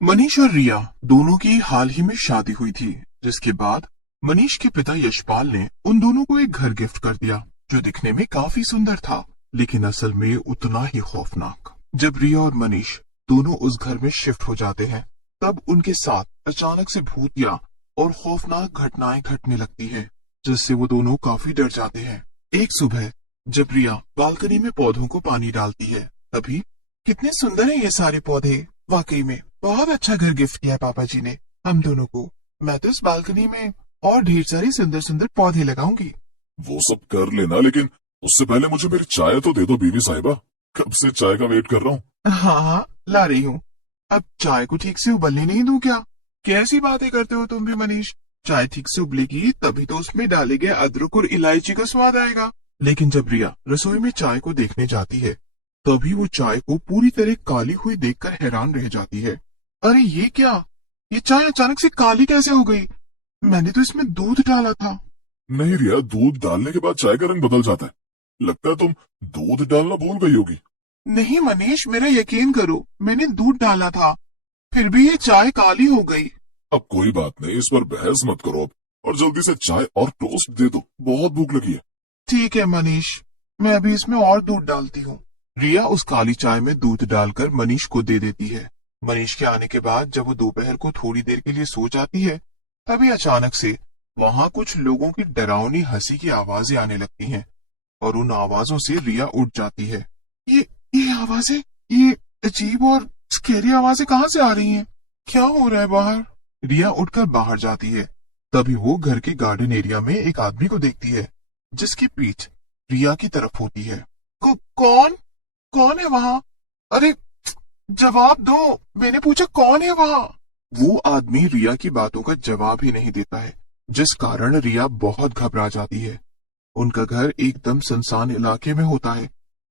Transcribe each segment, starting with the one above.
मनीष और रिया दोनों की हाल ही में शादी हुई थी, जिसके बाद मनीष के पिता यशपाल ने उन दोनों को एक घर गिफ्ट कर दिया, जो दिखने में काफी सुंदर था, लेकिन असल में उतना ही खौफनाक। जब रिया और मनीष दोनों उस घर में शिफ्ट हो जाते हैं, तब उनके साथ अचानक से भूतिया और खौफनाक घटनाएं घटने लगती है, जिससे वो दोनों काफी डर जाते हैं। एक सुबह जब रिया बालकनी में पौधों को पानी डालती है, तभी कितने सुंदर है ये सारे पौधे, वाकई में बहुत अच्छा घर गिफ्ट किया है पापा जी ने हम दोनों को। मैं तो इस बालकनी में और ढेर सारे सुंदर सुंदर पौधे लगाऊंगी। वो सब कर लेना, लेकिन उससे पहले मुझे मेरी चाय तो दे दो बीवी साहिबा। कब से चाय का वेट कर रहा हूँ। हाँ हाँ, ला रही हूँ। अब चाय को ठीक से उबलने नहीं दूं क्या? कैसी बातें करते हो तुम भी मनीष। चाय ठीक से उबलेगी तभी तो उसमें डाले गए अदरक और इलायची का स्वाद आएगा। लेकिन जब रिया रसोई में चाय को देखने जाती है, तभी वो चाय को पूरी तरह काली हुई देखकर हैरान रह जाती है। अरे ये क्या, ये चाय अचानक से काली कैसे हो गई? मैंने तो इसमें दूध डाला था। नहीं रिया, दूध डालने के बाद चाय का रंग बदल जाता है। लगता है तुम दूध डालना भूल गई होगी। नहीं मनीष, मेरा यकीन करो, मैंने दूध डाला था, फिर भी ये चाय काली हो गई। अब कोई बात नहीं, इस पर बहस मत करो अब, और जल्दी से चाय और टोस्ट दे दो, बहुत भूख लगी है। ठीक है मनीष, मैं अभी इसमें और दूध डालती हूँ। रिया उस काली चाय में दूध डालकर मनीष को दे देती है। मनीष के आने के बाद जब वो दोपहर को थोड़ी देर के लिए सो जाती है, तभी अचानक से वहाँ कुछ लोगों की डरावनी हंसी की आवाजें आने लगती हैं, और उन आवाजों से रिया उठ जाती है। ये आवाजें, ये अजीब और स्कैरी आवाजें कहाँ से आ रही हैं? क्या हो रहा है बाहर? रिया उठकर बाहर जाती है। तभी वो घर के गार्डन एरिया में एक आदमी को देखती है, जिसकी पीठ रिया की तरफ होती है। कौन कौन है वहाँ? अरे जवाब दो, मैंने पूछा कौन है वहाँ? वो आदमी रिया की बातों का जवाब ही नहीं देता है, जिस कारण रिया बहुत घबरा जाती है। उनका घर एकदम सुनसान इलाके में होता है,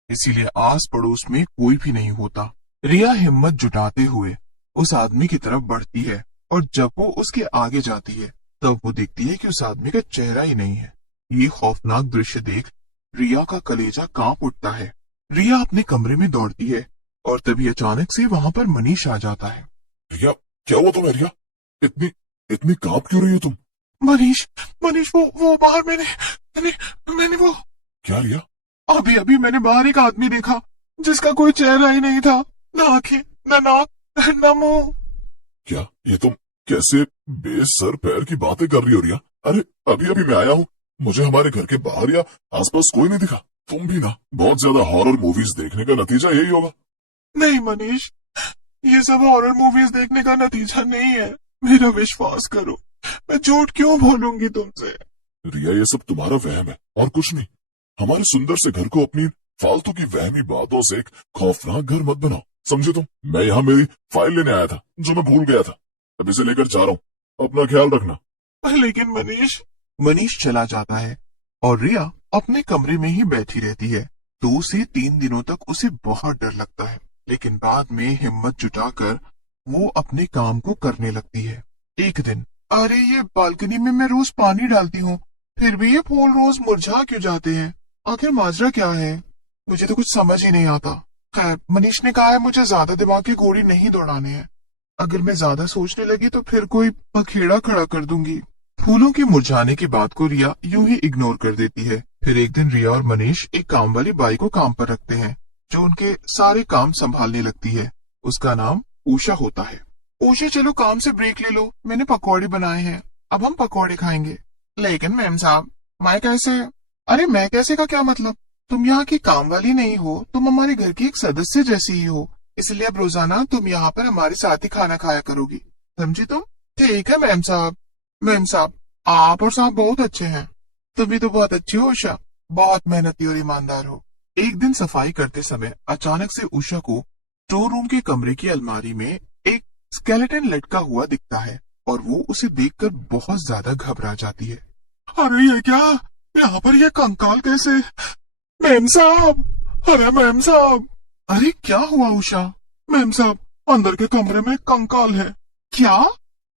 इसीलिए आस पड़ोस में कोई भी नहीं होता। रिया हिम्मत जुटाते हुए उस आदमी की तरफ बढ़ती है, और जब वो उसके आगे जाती है, तब वो देखती है कि उस आदमी का चेहरा ही नहीं है। ये खौफनाक दृश्य देख रिया का कलेजा कांप उठता है। रिया अपने कमरे में दौड़ती है, और तभी अचानक से वहाँ पर मनीष आ जाता है। रिया, क्या हुआ तुम्हें रिया? इतनी इतनी कांप क्यों रही हो तुम? मनीष, मनीष, वो बाहर मैंने मैंने वो क्या रिया? अभी अभी मैंने बाहर एक आदमी देखा, जिसका कोई चेहरा ही नहीं था, न आंखें, न नाक, न मुंह। क्या ये तुम कैसे बेसर पैर की बातें कर रही हो रिया? अरे अभी अभी मैं आया हूँ, मुझे हमारे घर के बाहर या आसपास कोई नहीं दिखा। तुम भी ना बहुत ज्यादा हॉरर मूवीज देखने का नतीजा यही होगा। नहीं मनीष, ये सब हॉरर मूवीज देखने का नतीजा नहीं है, मेरा विश्वास करो, मैं झूठ क्यों बोलूंगी तुमसे। रिया, ये सब तुम्हारा वहम है और कुछ नहीं। हमारे सुंदर से घर को अपनी फालतू की वहमी बातों से एक खौफनाक घर मत बनाओ, समझे तुम? मैं यहाँ मेरी फाइल लेने आया था, जो मैं भूल गया था। अभी से लेकर जा रहा हूँ, अपना ख्याल रखना। लेकिन मनीष चला जाता है, और रिया अपने कमरे में ही बैठी रहती है। 2 से 3 दिनों तक उसे बहुत डर लगता है, लेकिन बाद में हिम्मत जुटाकर वो अपने काम को करने लगती है। एक दिन, अरे ये बालकनी में मैं रोज पानी डालती हूँ, फिर भी ये फूल रोज मुरझा क्यों जाते हैं? आखिर माजरा क्या है? मुझे तो कुछ समझ ही नहीं आता। खैर, मनीष ने कहा है मुझे ज्यादा दिमाग की गोली नहीं दौड़ाने हैं। अगर मैं ज्यादा सोचने लगी तो फिर कोई पखेड़ा खड़ा कर दूंगी। फूलों के मुरझाने की बात को रिया यूं ही इग्नोर कर देती है। फिर एक दिन रिया और मनीष एक काम वाली बाई को काम पर रखते हैं, जो उनके सारे काम संभालने लगती है। उसका नाम उषा होता है। उषा, चलो काम से ब्रेक ले लो, मैंने पकौड़े बनाए हैं, अब हम पकौड़े खाएंगे। लेकिन मैम साहब, मैं कैसे? अरे मैं कैसे का क्या मतलब? तुम यहाँ की काम वाली नहीं हो, तुम हमारे घर की एक सदस्य जैसी ही हो, इसलिए अब रोजाना तुम यहाँ पर हमारे साथ ही खाना खाया करोगी, समझी तुम? ठीक है मैम साहब। मैम साहब, आप और साहब बहुत अच्छे हैं। तुम भी तो बहुत अच्छी हो उषा, बहुत मेहनती और ईमानदार हो। एक दिन सफाई करते समय अचानक से उषा को स्टोर रूम के कमरे की अलमारी में एक स्केलेटन लटका हुआ दिखता है, और वो उसे देखकर बहुत ज्यादा घबरा जाती है। अरे ये क्या, यहाँ पर ये कंकाल कैसे? मैम साहब, अरे मैम साहब। अरे क्या हुआ उषा? मैम साहब, अंदर के कमरे में कंकाल है। क्या?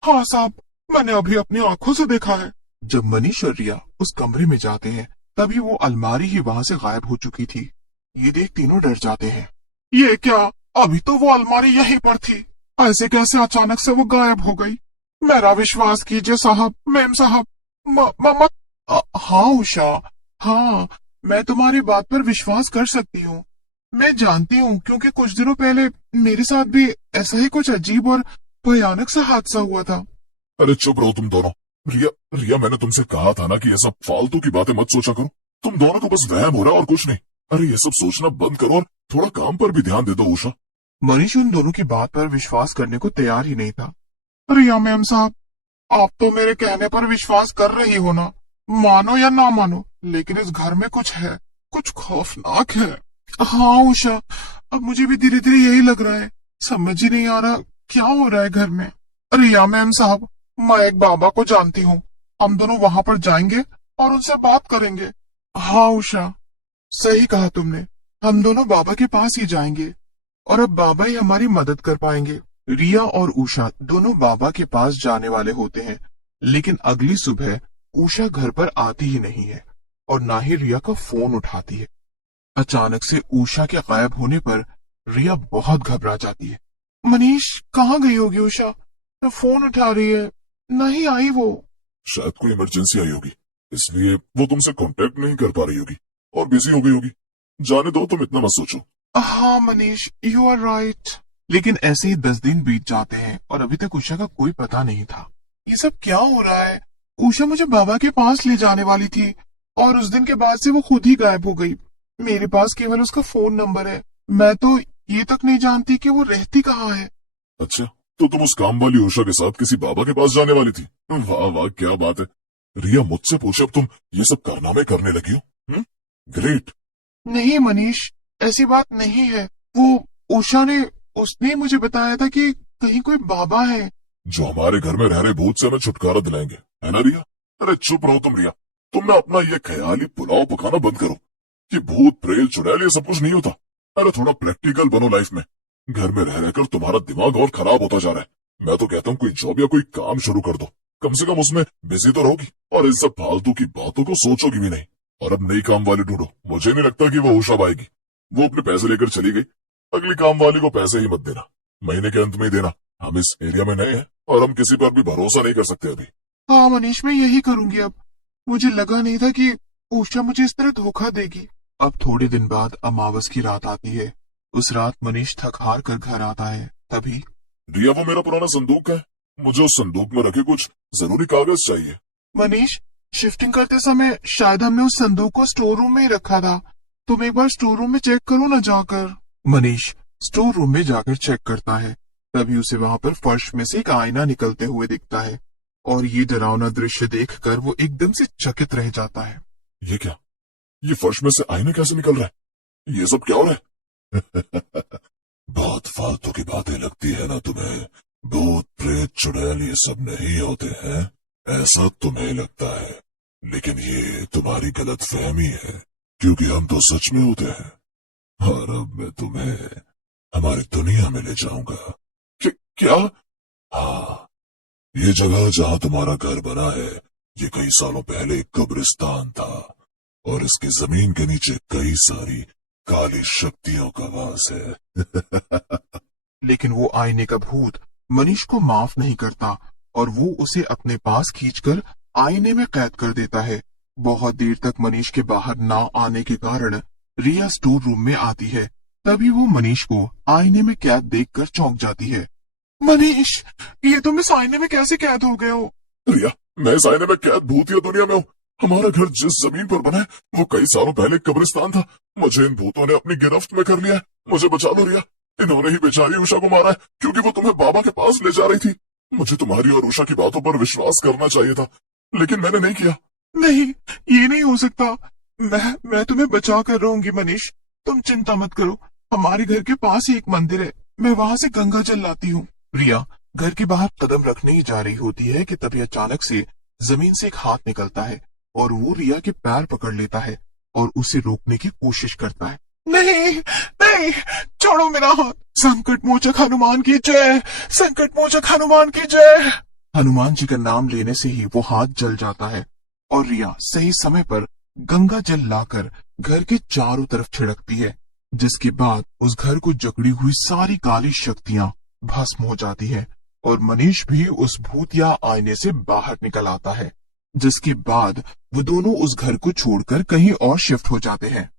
हाँ साहब, मैंने अभी अपनी आंखों से देखा है। जब मनीष और रिया उस कमरे में जाते हैं, तभी वो अलमारी ही वहाँ से गायब हो चुकी थी। ये देख तीनों डर जाते हैं। ये क्या, अभी तो वो अलमारी यहीं पर थी। ऐसे कैसे अचानक से वो गायब हो गई? मेरा विश्वास कीजिए साहब, मेम साहब। म, म, म, हाँ उषा, हाँ, मैं तुम्हारी बात पर विश्वास कर सकती हूँ। मैं जानती हूँ क्योंकि कुछ दिनों पहले मेरे साथ भी ऐसा ही कुछ अजीब और भयानक सा हादसा हुआ था। अरे चुप रहो तुम दोनों। रिया, रिया मैंने तुमसे कहा था ना कि ये सब फालतू की बातें मत सोचा करो। तुम दोनों को बस वहम हो रहा है और कुछ नहीं। अरे ये सब सोचना बंद करो और थोड़ा काम पर भी ध्यान दे दो उषा। मनीष उन दोनों की बात पर विश्वास करने को तैयार ही नहीं था। रिया मैम साहब, आप तो मेरे कहने पर विश्वास कर रही हो ना? मानो या ना मानो, लेकिन इस घर में कुछ है, कुछ खौफनाक है। हाँ उषा, अब मुझे भी धीरे धीरे यही लग रहा है। समझ ही नहीं आ रहा क्या हो रहा है घर में। रिया मैम साहब, मैं एक बाबा को जानती हूँ। हम दोनों वहां पर जाएंगे और उनसे बात करेंगे। हाँ उषा, सही कहा तुमने। हम दोनों बाबा के पास ही जाएंगे और अब बाबा ही हमारी मदद कर पाएंगे। रिया और उषा दोनों बाबा के पास जाने वाले होते हैं, लेकिन अगली सुबह उषा घर पर आती ही नहीं है और ना ही रिया का फोन उठाती है। अचानक से उषा के गायब होने पर रिया बहुत घबरा जाती है। मनीष, कहाँ गई होगी उषा? फोन उठा रही है, नहीं आई वो। शायद कोई इमरजेंसी आई होगी, इसलिए वो तुमसे कांटेक्ट नहीं कर पा रही होगी और बिजी हो गई होगी। जाने दो, तुम इतना मत सोचो। हाँ मनीष, यू आर राइट। लेकिन ऐसे ही 10 दिन बीत जाते हैं और अभी तक उषा का कोई पता नहीं था। ये सब क्या हो रहा है? उषा मुझे बाबा के पास ले जाने वाली थी और उस दिन के बाद से वो खुद ही गायब हो गई। मेरे पास केवल उसका फोन नंबर है। मैं तो ये तक नहीं जानती कि वो रहती कहाँ है। अच्छा, तो तुम उस काम वाली उषा के साथ किसी बाबा के पास जाने वाली थी? वाह वाह, क्या बात है। रिया मुझसे पूछे अब तुम ये सब कारनामे करने लगी हो? ग्रेट। नहीं मनीष, ऐसी बात नहीं है। वो उषा ने उसने मुझे बताया था कि कहीं कोई बाबा है जो हमारे घर में रह रहे भूत से हमें छुटकारा दिलाएंगे, है ना रिया? अरे चुप रहो तुम रिया। तुम ना अपना ये ख्याली पुलाव पकाना बंद करो। ये भूत प्रेत चुड़ैल ये सब कुछ नहीं होता। अरे थोड़ा प्रैक्टिकल बनो लाइफ में। घर में रह रहकर तुम्हारा दिमाग और खराब होता जा रहा है। मैं तो कहता हूँ कोई जॉब या कोई काम शुरू कर दो। कम से कम उसमें बिजी तो रहोगी और इन सब फालतू की बातों को सोचोगी भी नहीं। और अब नई काम वाली ढूंढो। मुझे नहीं लगता कि वो उषा आएगी। वो अपने पैसे लेकर चली गई। अगली काम वाली को पैसे ही मत देना, महीने के अंत में ही देना। हम इस एरिया में नए हैं और हम किसी पर भी भरोसा नहीं कर सकते अभी। हाँ मनीष, मैं यही करूंगी अब। मुझे लगा नहीं था कि उषा मुझे इस तरह धोखा देगी। अब थोड़े दिन बाद अमावस की रात आती है। उस रात मनीष थक हार कर घर आता है। तभी रिया, वो मेरा पुराना संदूक है। मुझे उस संदूक में रखे कुछ जरूरी कागज चाहिए। मनीष, शिफ्टिंग करते समय शायद हमने उस संदूक को स्टोर रूम में ही रखा था। तुम एक बार स्टोर रूम में चेक करो ना जाकर। मनीष स्टोर रूम में जाकर चेक करता है। तभी उसे वहां पर फर्श में से एक आईना निकलते हुए दिखता है और ये डरावना दृश्य देखकर वो एकदम से चकित रह जाता है। ये क्या? ये फर्श में से आईना कैसे निकल रहा है? ये सब क्या हो रहा है? बहुत फालतू की बातें लगती है ना तुम्हें। भूत प्रेत चुड़ैल ये सब नहीं होते हैं, ऐसा तुम्हें लगता है। लेकिन ये तुम्हारी गलत फहमी है, क्योंकि हम तो सच में होते हैं। और अब मैं तुम्हें हमारी दुनिया में ले जाऊंगा। क्या? हाँ, ये जगह जहाँ तुम्हारा घर बना है, ये कई सालों पहले एक कब्रिस्तान था और इसकी जमीन के नीचे कई सारी काली शक्तियों का वास है। लेकिन वो आईने का भूत मनीष को माफ नहीं करता और वो उसे अपने पास खींचकर आईने में कैद कर देता है। बहुत देर तक मनीष के बाहर ना आने के कारण रिया स्टोर रूम में आती है। तभी वो मनीष को आईने में कैद देखकर चौंक जाती है। मनीष, ये तुम इस आईने में कैसे कैद हो गए हो? रिया, मैं इस आईने में कैद भूतिया दुनिया में हूँ। हमारा घर जिस जमीन पर बना है वो कई सालों पहले कब्रिस्तान था। मुझे इन भूतों ने अपनी गिरफ्त में कर लिया है। मुझे बचा लो रिया। इन्होंने ही बेचारी उषा को मारा है, क्योंकि वो तुम्हें बाबा के पास ले जा रही थी। मुझे तुम्हारी और उषा की बातों पर विश्वास करना चाहिए था, लेकिन मैंने नहीं किया। नहीं, ये नहीं हो सकता। मैं तुम्हें बचा कर रहूंगी मनीष। तुम चिंता मत करो। हमारे घर के पास ही एक मंदिर है, मैं वहां से गंगा जल लाती हूँ। रिया घर के बाहर कदम रखने ही जा रही होती है कि तभी अचानक से जमीन से एक हाथ निकलता है और वो रिया के पैर पकड़ लेता है और उसे रोकने की कोशिश करता है। नहीं नहीं, छोड़ो मेरा हाथ। संकट मोचक हनुमान की जय, संकट मोचक हनुमान की जय। हनुमान जी का नाम लेने से ही वो हाथ जल जाता है और रिया सही समय पर गंगा जल लाकर घर के चारों तरफ छिड़कती है, जिसके बाद उस घर को जकड़ी हुई सारी काली शक्तियां भस्म हो जाती है और मनीष भी उस भूत या आईने से बाहर निकल आता है, जिसके बाद वो दोनों उस घर को छोड़कर कहीं और शिफ्ट हो जाते हैं।